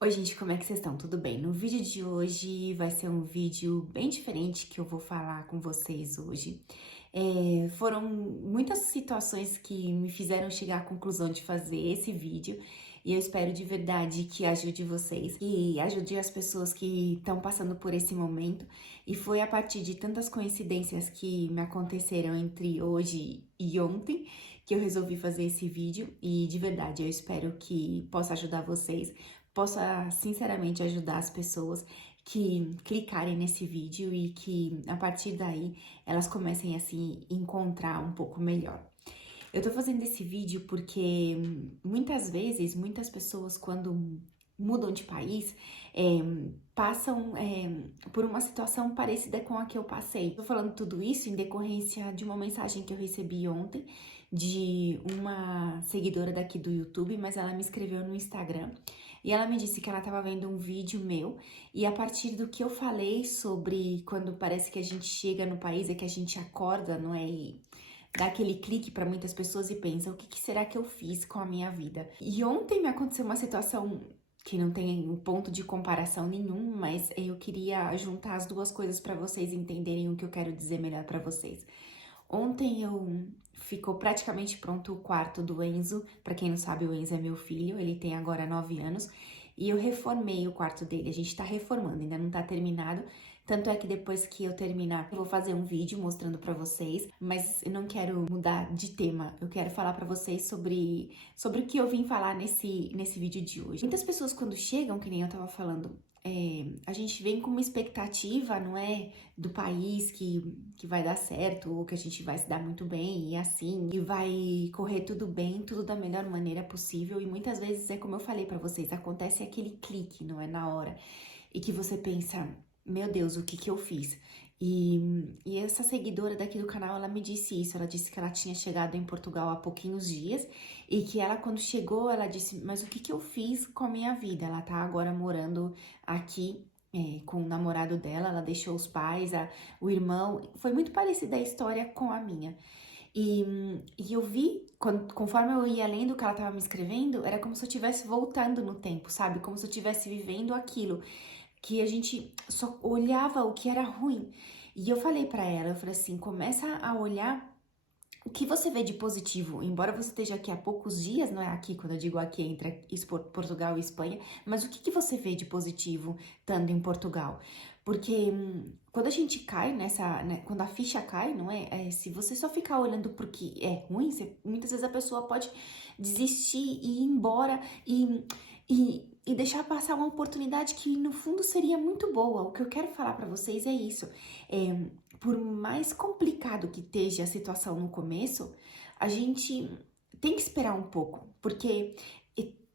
Oi, gente, como é que vocês estão? Tudo bem? No vídeo de hoje vai ser um vídeo bem diferente que eu vou falar com vocês hoje. Foram muitas situações que me fizeram chegar à conclusão de fazer esse vídeo e eu espero de verdade que ajude vocês e ajude as pessoas que estão passando por esse momento. E foi a partir de tantas coincidências que me aconteceram entre hoje e ontem que eu resolvi fazer esse vídeo e de verdade eu espero que possa ajudar vocês, possa sinceramente ajudar as pessoas que clicarem nesse vídeo e que a partir daí elas comecem a se encontrar um pouco melhor. Eu tô fazendo esse vídeo porque muitas vezes, muitas pessoas quando mudam de país, é, passam por uma situação parecida com a que eu passei. Tô falando tudo isso em decorrência de uma mensagem que eu recebi ontem de uma seguidora daqui do YouTube, mas ela me escreveu no Instagram e ela me disse que ela estava vendo um vídeo meu e a partir do que eu falei sobre quando parece que a gente chega no país é que a gente acorda, não é? E dá aquele clique para muitas pessoas e pensa, o que será que eu fiz com a minha vida? E ontem me aconteceu uma situação que não tem um ponto de comparação nenhum, mas eu queria juntar as duas coisas para vocês entenderem o que eu quero dizer melhor para vocês. Ontem ficou praticamente pronto o quarto do Enzo. Para quem não sabe, o Enzo é meu filho, ele tem agora 9 anos. E eu reformei o quarto dele, a gente tá reformando, ainda não tá terminado. Tanto é que depois que eu terminar, eu vou fazer um vídeo mostrando pra vocês. Mas eu não quero mudar de tema, eu quero falar pra vocês sobre o que eu vim falar nesse vídeo de hoje. Muitas pessoas quando chegam, que nem eu tava falando, a gente vem com uma expectativa, não é? Do país que vai dar certo, ou que a gente vai se dar muito bem, e assim, e vai correr tudo bem, tudo da melhor maneira possível. E muitas vezes é como eu falei pra vocês, acontece aquele clique, não é? Na hora, e que você pensa, meu Deus, o que eu fiz? E essa seguidora daqui do canal, ela me disse isso, ela disse que ela tinha chegado em Portugal há pouquinhos dias, e que ela, quando chegou, ela disse, mas o que eu fiz com a minha vida? Ela tá agora morando aqui com o namorado dela, ela deixou os pais, o irmão, foi muito parecida a história com a minha. E eu vi, conforme eu ia lendo o que ela tava me escrevendo, era como se eu estivesse voltando no tempo, sabe? Como se eu estivesse vivendo aquilo, que a gente só olhava o que era ruim. E eu falei pra ela, eu falei assim, começa a olhar o que você vê de positivo, embora você esteja aqui há poucos dias, não é aqui, quando eu digo aqui, entre Portugal e Espanha, mas o que você vê de positivo estando em Portugal? Porque quando a gente cai nessa, né, quando a ficha cai, não é? Se você só ficar olhando porque é ruim, muitas vezes a pessoa pode desistir e ir embora e deixar passar uma oportunidade que no fundo seria muito boa. O que eu quero falar para vocês é isso. Por mais complicado que esteja a situação no começo, a gente tem que esperar um pouco, porque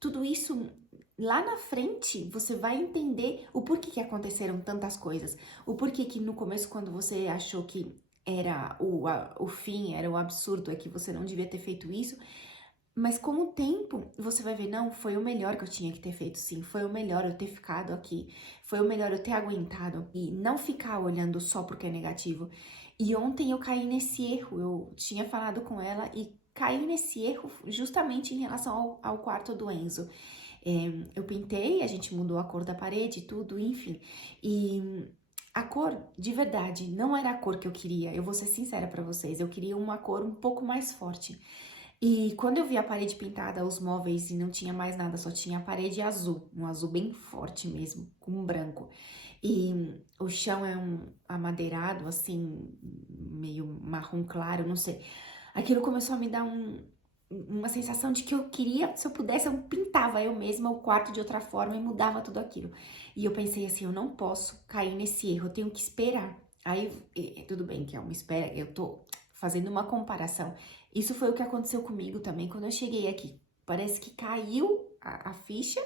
tudo isso lá na frente você vai entender o porquê que aconteceram tantas coisas, o porquê que no começo, quando você achou que era o fim, era o absurdo, é que você não devia ter feito isso. Mas com o tempo, você vai ver, não, foi o melhor que eu tinha que ter feito, sim. Foi o melhor eu ter ficado aqui. Foi o melhor eu ter aguentado e não ficar olhando só porque é negativo. E ontem eu caí nesse erro. Eu tinha falado com ela e caí nesse erro justamente em relação ao quarto do Enzo. Eu pintei, a gente mudou a cor da parede e tudo, enfim. E a cor, de verdade, não era a cor que eu queria. Eu vou ser sincera pra vocês. Eu queria uma cor um pouco mais forte. E quando eu vi a parede pintada, os móveis e não tinha mais nada, só tinha a parede azul, um azul bem forte mesmo, com um branco. E o chão é um amadeirado, assim, meio marrom claro, não sei. Aquilo começou a me dar uma sensação de que eu queria, se eu pudesse, eu pintava eu mesma o quarto de outra forma e mudava tudo aquilo. E eu pensei assim, eu não posso cair nesse erro, eu tenho que esperar. Aí, tudo bem que é uma espera, eu tô fazendo uma comparação. Isso foi o que aconteceu comigo também quando eu cheguei aqui. Parece que caiu a ficha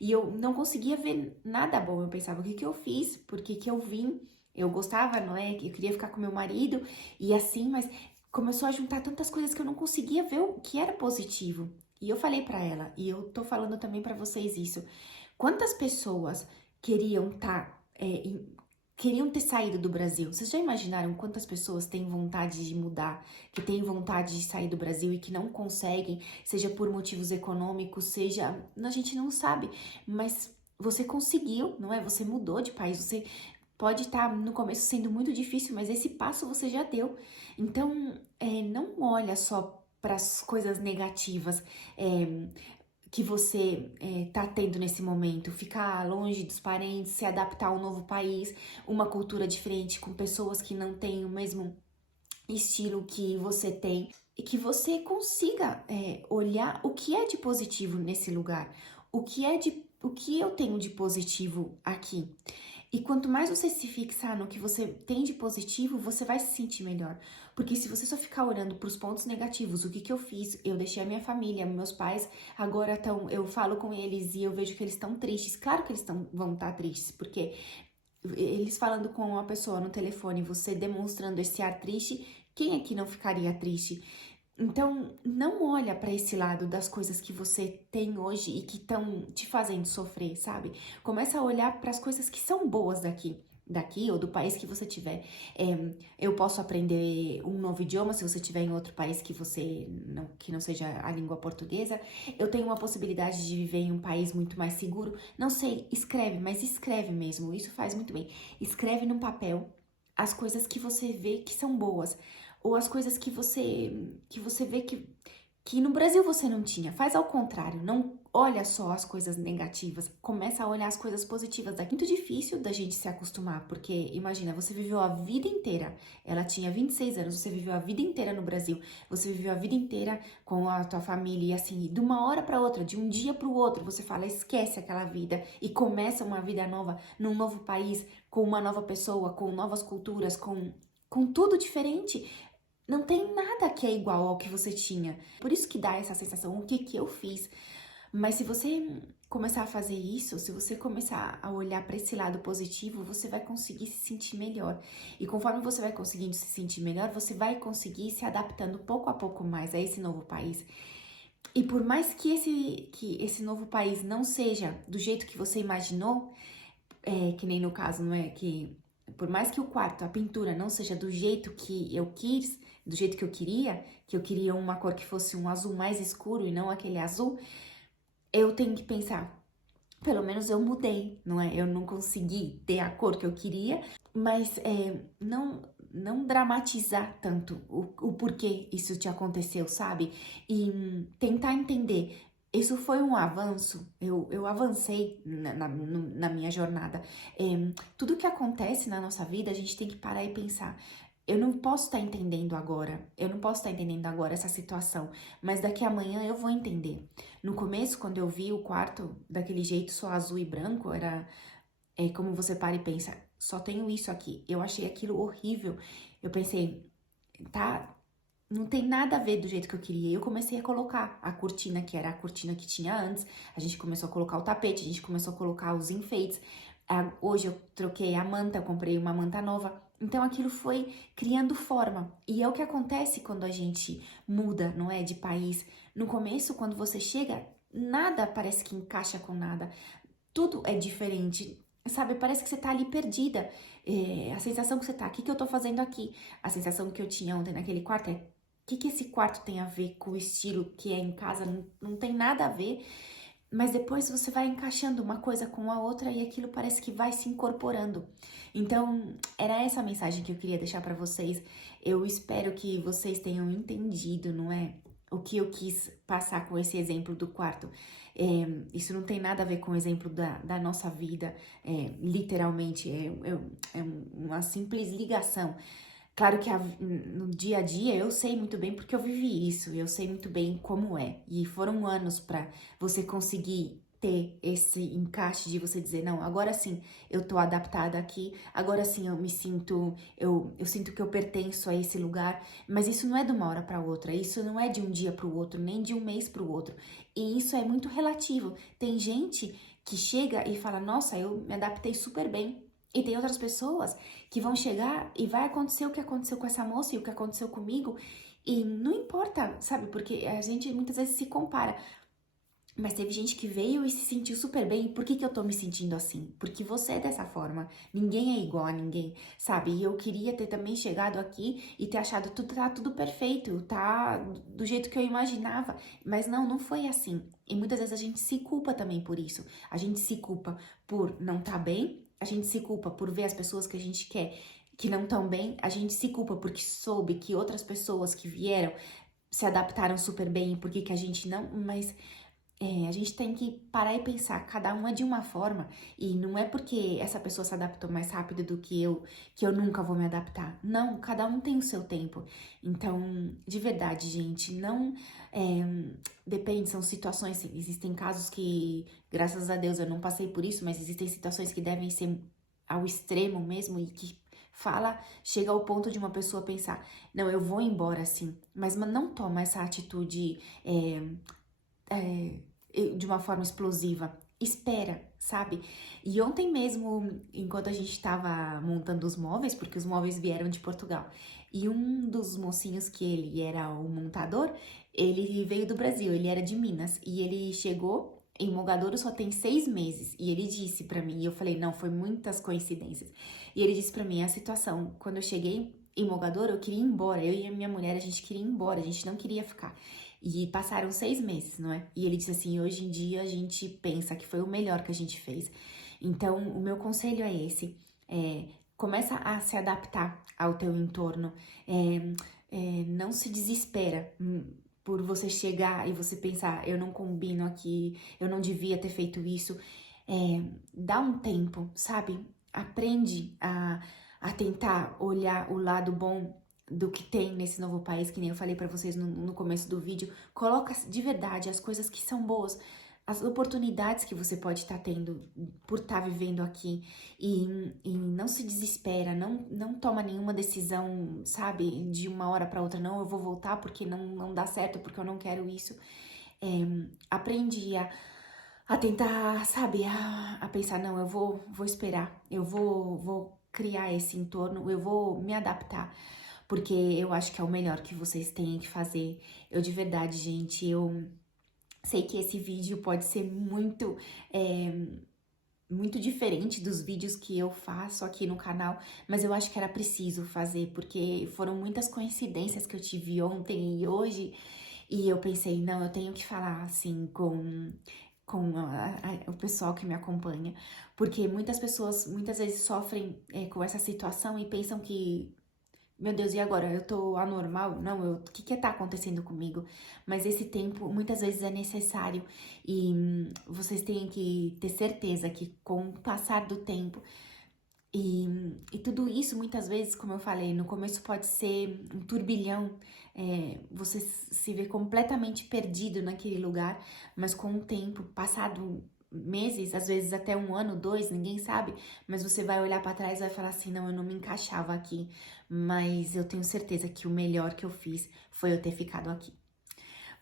e eu não conseguia ver nada bom. Eu pensava, o que eu fiz? Por que eu vim? Eu gostava, não é? Eu queria ficar com meu marido e assim, mas começou a juntar tantas coisas que eu não conseguia ver o que era positivo. E eu falei pra ela, e eu tô falando também pra vocês isso. Quantas pessoas queriam queriam ter saído do Brasil? Vocês já imaginaram quantas pessoas têm vontade de mudar, que têm vontade de sair do Brasil e que não conseguem, seja por motivos econômicos, seja, a gente não sabe, mas você conseguiu, não é? Você mudou de país, você pode estar no começo sendo muito difícil, mas esse passo você já deu. Então, não olha só para as coisas negativas que você tá tendo nesse momento. Ficar longe dos parentes, se adaptar a um novo país, uma cultura diferente, com pessoas que não têm o mesmo estilo que você tem. E que você consiga olhar o que é de positivo nesse lugar. O que eu tenho de positivo aqui. E quanto mais você se fixar no que você tem de positivo, você vai se sentir melhor. Porque se você só ficar olhando para os pontos negativos, o que que eu fiz? Eu deixei a minha família, meus pais, agora estão, eu falo com eles e eu vejo que eles estão tristes. Claro que eles vão estar tristes, porque eles falando com uma pessoa no telefone, você demonstrando esse ar triste, quem é que não ficaria triste? Então, não olha para esse lado das coisas que você tem hoje e que estão te fazendo sofrer, sabe? Começa a olhar para as coisas que são boas daqui ou do país que você tiver. Eu posso aprender um novo idioma se você estiver em outro país que não seja a língua portuguesa. Eu tenho uma possibilidade de viver em um país muito mais seguro. Não sei, escreve, mas escreve mesmo. Isso faz muito bem. Escreve num papel as coisas que você vê que são boas ou as coisas que você vê que no Brasil você não tinha. Faz ao contrário, não olha só as coisas negativas, começa a olhar as coisas positivas. É muito difícil da gente se acostumar, porque imagina, você viveu a vida inteira, ela tinha 26 anos, você viveu a vida inteira no Brasil, você viveu a vida inteira com a tua família e assim, de uma hora para outra, de um dia para o outro, você fala, esquece aquela vida e começa uma vida nova num novo país, com uma nova pessoa, com novas culturas, com tudo diferente. Não tem nada que é igual ao que você tinha. Por isso que dá essa sensação, o que que eu fiz? Mas se você começar a fazer isso, se você começar a olhar para esse lado positivo, você vai conseguir se sentir melhor. E conforme você vai conseguindo se sentir melhor, você vai conseguir se adaptando pouco a pouco mais a esse novo país. E por mais que esse novo país não seja do jeito que você imaginou, que nem no caso, não é? Que por mais que o quarto, a pintura não seja do jeito que eu quis, do jeito que eu queria uma cor que fosse um azul mais escuro e não aquele azul, eu tenho que pensar, pelo menos eu mudei, não é? Eu não consegui ter a cor que eu queria, mas não dramatizar tanto o porquê isso te aconteceu, sabe? E tentar entender. Isso foi um avanço, eu avancei na minha jornada. Tudo que acontece na nossa vida, a gente tem que parar e pensar. Eu não posso estar entendendo agora, essa situação, mas daqui a amanhã eu vou entender. No começo, quando eu vi o quarto daquele jeito só azul e branco, era como você para e pensa, só tenho isso aqui. Eu achei aquilo horrível. Eu pensei, tá, não tem nada a ver do jeito que eu queria. Eu comecei a colocar a cortina, que era a cortina que tinha antes. A gente começou a colocar o tapete, a gente começou a colocar os enfeites. Hoje eu troquei a manta, eu comprei uma manta nova. Então aquilo foi criando forma. E é o que acontece quando a gente muda, não é, de país. No começo, quando você chega, nada parece que encaixa com nada. Tudo é diferente. Sabe, parece que você tá ali perdida. A sensação que você tá, o que que eu tô fazendo aqui? A sensação que eu tinha ontem naquele quarto é, o que que esse quarto tem a ver com o estilo que é em casa? Não tem nada a ver. Mas depois você vai encaixando uma coisa com a outra e aquilo parece que vai se incorporando. Então, era essa a mensagem que eu queria deixar para vocês. Eu espero que vocês tenham entendido, não é? O que eu quis passar com esse exemplo do quarto. Isso não tem nada a ver com o exemplo da nossa vida, literalmente, é uma simples ligação. Claro que no dia a dia eu sei muito bem porque eu vivi isso, eu sei muito bem como é. E foram anos para você conseguir ter esse encaixe de você dizer, não, agora sim eu tô adaptada aqui, agora sim eu me sinto, eu sinto que eu pertenço a esse lugar, mas isso não é de uma hora para outra, isso não é de um dia para o outro, nem de um mês para o outro. E isso é muito relativo. Tem gente que chega e fala, nossa, eu me adaptei super bem. E tem outras pessoas que vão chegar e vai acontecer o que aconteceu com essa moça e o que aconteceu comigo. E não importa, sabe? Porque a gente muitas vezes se compara. Mas teve gente que veio e se sentiu super bem. Por que que eu tô me sentindo assim? Porque você é dessa forma. Ninguém é igual a ninguém, sabe? E eu queria ter também chegado aqui e ter achado tudo tá tudo perfeito, tá do jeito que eu imaginava. Mas não, não foi assim. E muitas vezes a gente se culpa também por isso. A gente se culpa por não estar bem, a gente se culpa por ver as pessoas que a gente quer que não estão bem, a gente se culpa porque soube que outras pessoas que vieram se adaptaram super bem e por que que a gente não, mas a gente tem que parar e pensar, cada um é de uma forma, e não é porque essa pessoa se adaptou mais rápido do que eu nunca vou me adaptar. Não, cada um tem o seu tempo. Então, de verdade, gente, não é, depende, são situações, existem casos que, graças a Deus, eu não passei por isso, mas existem situações que devem ser ao extremo mesmo e que chega ao ponto de uma pessoa pensar, não, eu vou embora assim, mas não toma essa atitude de uma forma explosiva. Espera, sabe? E ontem mesmo, enquanto a gente estava montando os móveis, porque os móveis vieram de Portugal, e um dos mocinhos que ele era o montador, ele veio do Brasil, ele era de Minas, e ele chegou em Mogadouro só tem 6 meses, e ele disse pra mim, e eu falei, não, foi muitas coincidências, e ele disse pra mim, a situação, quando eu cheguei em Mogadouro, eu queria ir embora, eu e a minha mulher, a gente queria ir embora, a gente não queria ficar. E passaram 6 meses, não é? E ele disse assim, hoje em dia a gente pensa que foi o melhor que a gente fez. Então, o meu conselho é esse, começa a se adaptar ao teu entorno, não se desespera por você chegar e você pensar, eu não combino aqui, eu não devia ter feito isso. Dá um tempo, sabe? Aprende a tentar olhar o lado bom do que tem nesse novo país, que nem eu falei pra vocês no começo do vídeo. Coloca de verdade as coisas que são boas, as oportunidades que você pode estar tendo por estar vivendo aqui. E não se desespera, não toma nenhuma decisão, sabe, de uma hora pra outra. Não, eu vou voltar porque não dá certo, porque eu não quero isso. Aprende a tentar, sabe, a pensar, não, eu vou esperar, eu vou criar esse entorno, eu vou me adaptar, porque eu acho que é o melhor que vocês têm que fazer. Eu de verdade, gente, eu sei que esse vídeo pode ser muito diferente dos vídeos que eu faço aqui no canal, mas eu acho que era preciso fazer, porque foram muitas coincidências que eu tive ontem e hoje, e eu pensei, não, eu tenho que falar assim com o pessoal que me acompanha, porque muitas pessoas muitas vezes sofrem com essa situação e pensam que, meu Deus, e agora? Eu tô anormal? Não, o que tá acontecendo comigo? Mas esse tempo muitas vezes é necessário e vocês têm que ter certeza que com o passar do tempo e tudo isso, muitas vezes, como eu falei, no começo pode ser um turbilhão, você se vê completamente perdido naquele lugar, mas com o tempo, passado meses, às vezes até 1 ano, 2, ninguém sabe, mas você vai olhar pra trás e vai falar assim, não, eu não me encaixava aqui, mas eu tenho certeza que o melhor que eu fiz foi eu ter ficado aqui.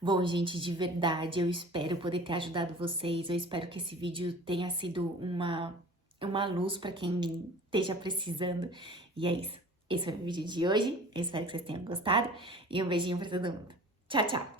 Bom, gente, de verdade, eu espero poder ter ajudado vocês, eu espero que esse vídeo tenha sido uma luz para quem esteja precisando. E é isso. Esse foi o vídeo de hoje. Eu espero que vocês tenham gostado. E um beijinho para todo mundo. Tchau, tchau!